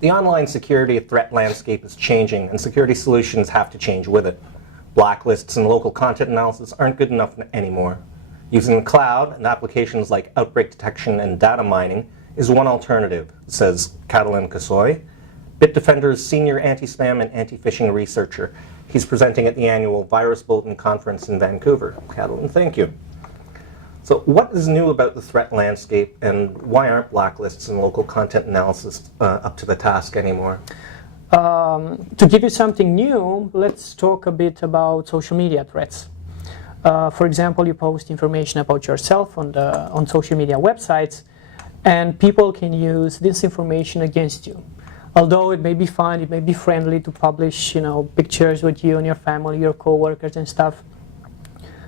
The online security threat landscape is changing, and security solutions have to change with it. Blacklists and local content analysis aren't good enough anymore. Using the cloud and applications like Outbreak detection and data mining is one alternative, says Catalin Cosoi, Bitdefender's senior anti-spam and anti-phishing researcher. He's presenting at the annual Virus Bulletin Conference in Vancouver. Catalin, thank you. So what is new about the threat landscape, and why aren't blacklists and local content analysis up to the task anymore? To give you something new, let's talk a bit about social media threats. For example, you post information about yourself on social media websites, and people can use this information against you. Although it may be fun, it may be friendly to publish, pictures with you and your family, your coworkers and stuff.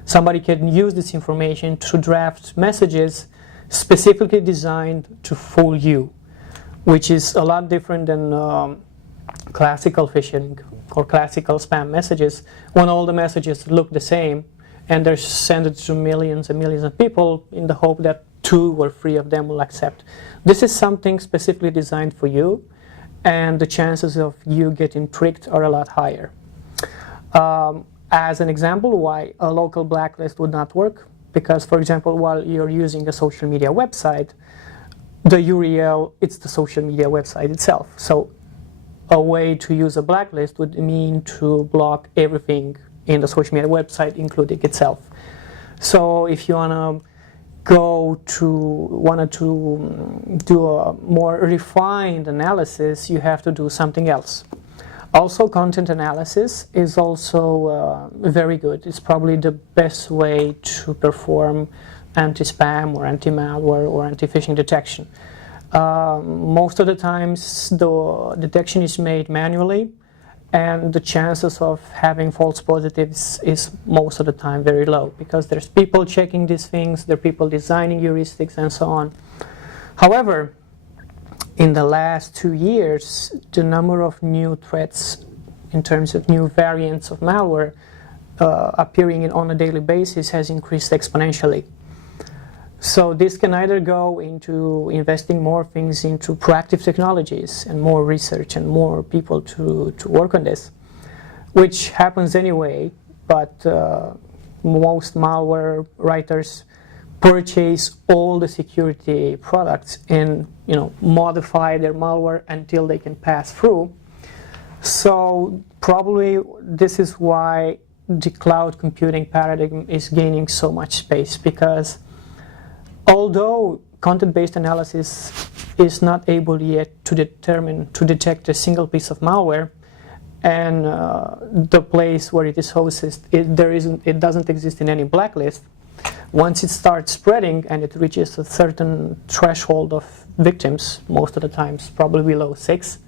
Somebody can use this information to draft messages specifically designed to fool you, which is a lot different than classical phishing or classical spam messages, when all the messages look the same and they're sent to millions and millions of people in the hope that 2 or 3 of them will accept. This is something specifically designed for you, and the chances of you getting tricked are a lot higher. As an example, why a local blacklist would not work, because, for example, while you're using a social media website, the URL, it's the social media website itself. So a way to use a blacklist would mean to block everything in the social media website, including itself. So if you wanted to do a more refined analysis, you have to do something else. Also, content analysis is also very good. It's probably the best way to perform anti-spam or anti-malware or anti-phishing detection. Most of the times the detection is made manually, and the chances of having false positives is most of the time very low, because there's people checking these things, there are people designing heuristics and so on. However, in the last 2 years, the number of new threats in terms of new variants of malware appearing on a daily basis has increased exponentially. So this can either go into investing more things into proactive technologies and more research and more people to work on this, which happens anyway, but most malware writers purchase all the security products and modify their malware until they can pass through. So probably this is why the cloud computing paradigm is gaining so much space, because although content-based analysis is not able yet to detect a single piece of malware, and the place where it is hosted, it doesn't exist in any blacklist. Once it starts spreading and it reaches a certain threshold of victims, most of the times probably below 6,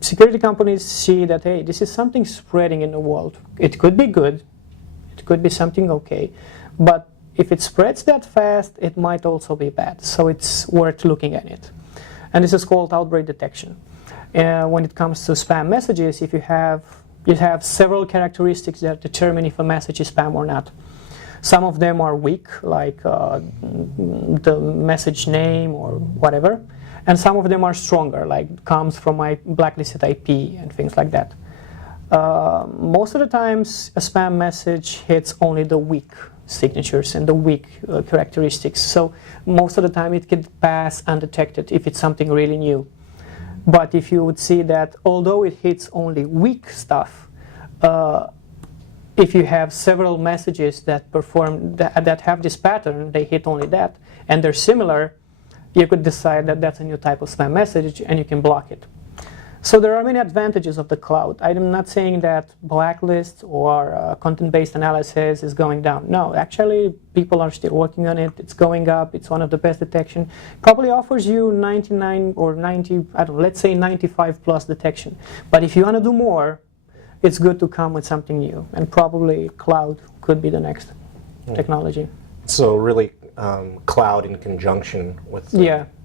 security companies see that, hey, this is something spreading in the world. It could be good, it could be something okay, but if it spreads that fast, it might also be bad. So it's worth looking at it. And this is called outbreak detection. When it comes to spam messages, if you have several characteristics that determine if a message is spam or not. Some of them are weak, like the message name or whatever, and some of them are stronger, like comes from my blacklisted IP and things like that. Most of the times, a spam message hits only the weak signatures and the weak characteristics. So most of the time it can pass undetected if it's something really new. But if you would see that although it hits only weak stuff, if you have several messages that have this pattern, they hit only that, and they're similar, you could decide that that's a new type of spam message and you can block it. So there are many advantages of the cloud. I'm not saying that blacklist or content-based analysis is going down. No, actually, people are still working on it. It's going up. It's one of the best detection. Probably offers you 99 or 90, let's say 95 plus detection. But if you want to do more, it's good to come with something new. And probably cloud could be the next technology. So really cloud in conjunction with...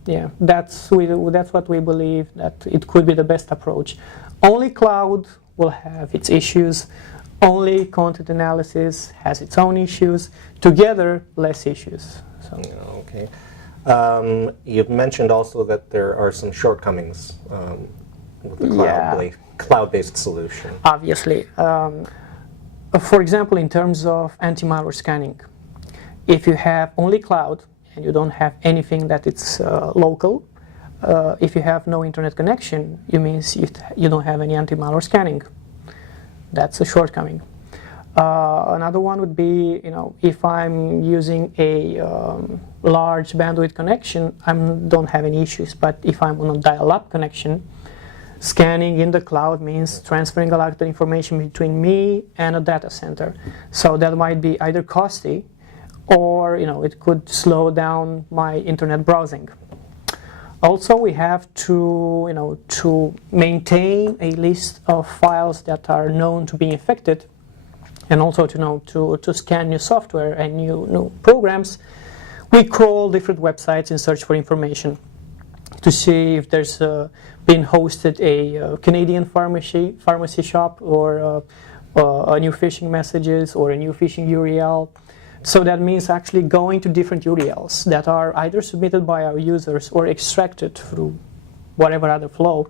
Yeah, that's what we believe, that it could be the best approach. Only cloud will have its issues. Only content analysis has its own issues. Together, less issues. So. Okay. You've mentioned also that there are some shortcomings with the Yeah. cloud-based solution. Obviously. For example, in terms of anti-malware scanning, if you have only cloud and you don't have anything that it's local, if you have no internet connection, it means you don't have any anti-malware scanning. That's a shortcoming. Another one would be, if I'm using a large bandwidth connection, I don't have any issues. But if I'm on a dial-up connection, scanning in the cloud means transferring a lot of information between me and a data center. So that might be either costly, or it could slow down my internet browsing. Also, we have to maintain a list of files that are known to be infected, and also to scan new software and new programs. We crawl different websites and search for information to see if there's been hosted a Canadian pharmacy shop, or a new phishing messages, or a new phishing URL. So that means actually going to different URLs that are either submitted by our users or extracted through whatever other flow,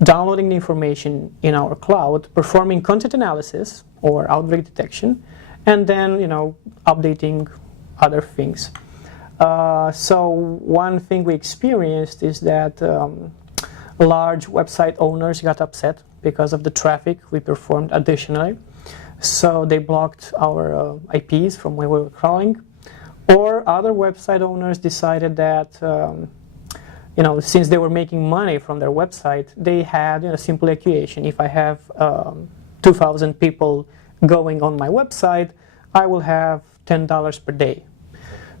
downloading the information in our cloud, performing content analysis or outbreak detection, and then updating other things. So one thing we experienced is that large website owners got upset because of the traffic we performed additionally. So they blocked our IPs from where we were crawling. Or other website owners decided that since they were making money from their website, they had a simple equation. If I have 2,000 people going on my website, I will have $10 per day.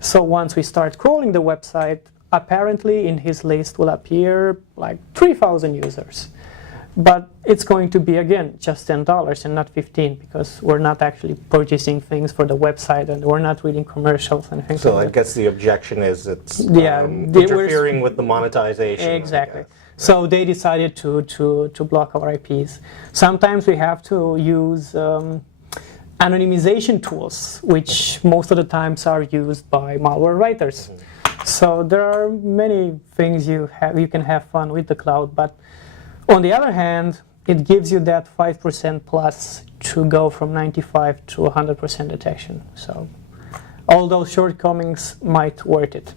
So once we start crawling the website, apparently in his list will appear like 3,000 users. But it's going to be, again, just $10 and not 15, because we're not actually purchasing things for the website, and we're not reading commercials and things So like I that. guess the objection is it's we're- interfering with the monetization. Exactly. So they decided to block our IPs. Sometimes we have to use anonymization tools, which most of the times are used by malware writers. So there are many things you can have fun with the cloud, but on the other hand, it gives you that 5% plus to go from 95 to 100% detection. So all those shortcomings might worth it.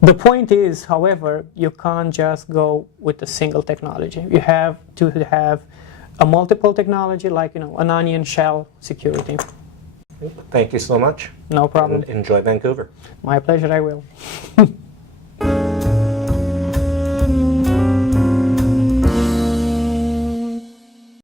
The point is, however, you can't just go with a single technology. You have to have a multiple technology, like an onion shell security. Thank you so much. No problem. And enjoy Vancouver. My pleasure, I will.